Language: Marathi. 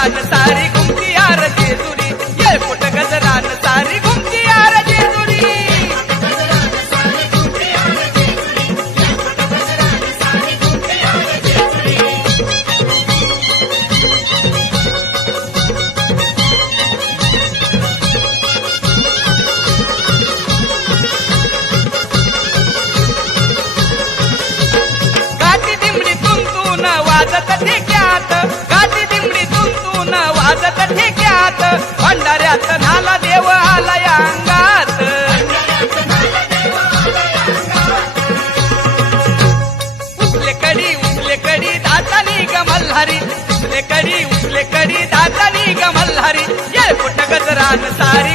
गजरान सारी घुमती यार जेजुरी, येळकोट गजरान सारी घुमती यार जेजुरी. गाती दिमडी तुंतून वाजत ठेक्यात, गाती दिमडी तुंतून वाजत ठेक्यात, भंडाऱ्यात नाला देव आलाय अंगात. उचले कडी दातानी ग मल्हारी, उचले कडी दातानी ग मल्हारी, येळकोट गजरान सारी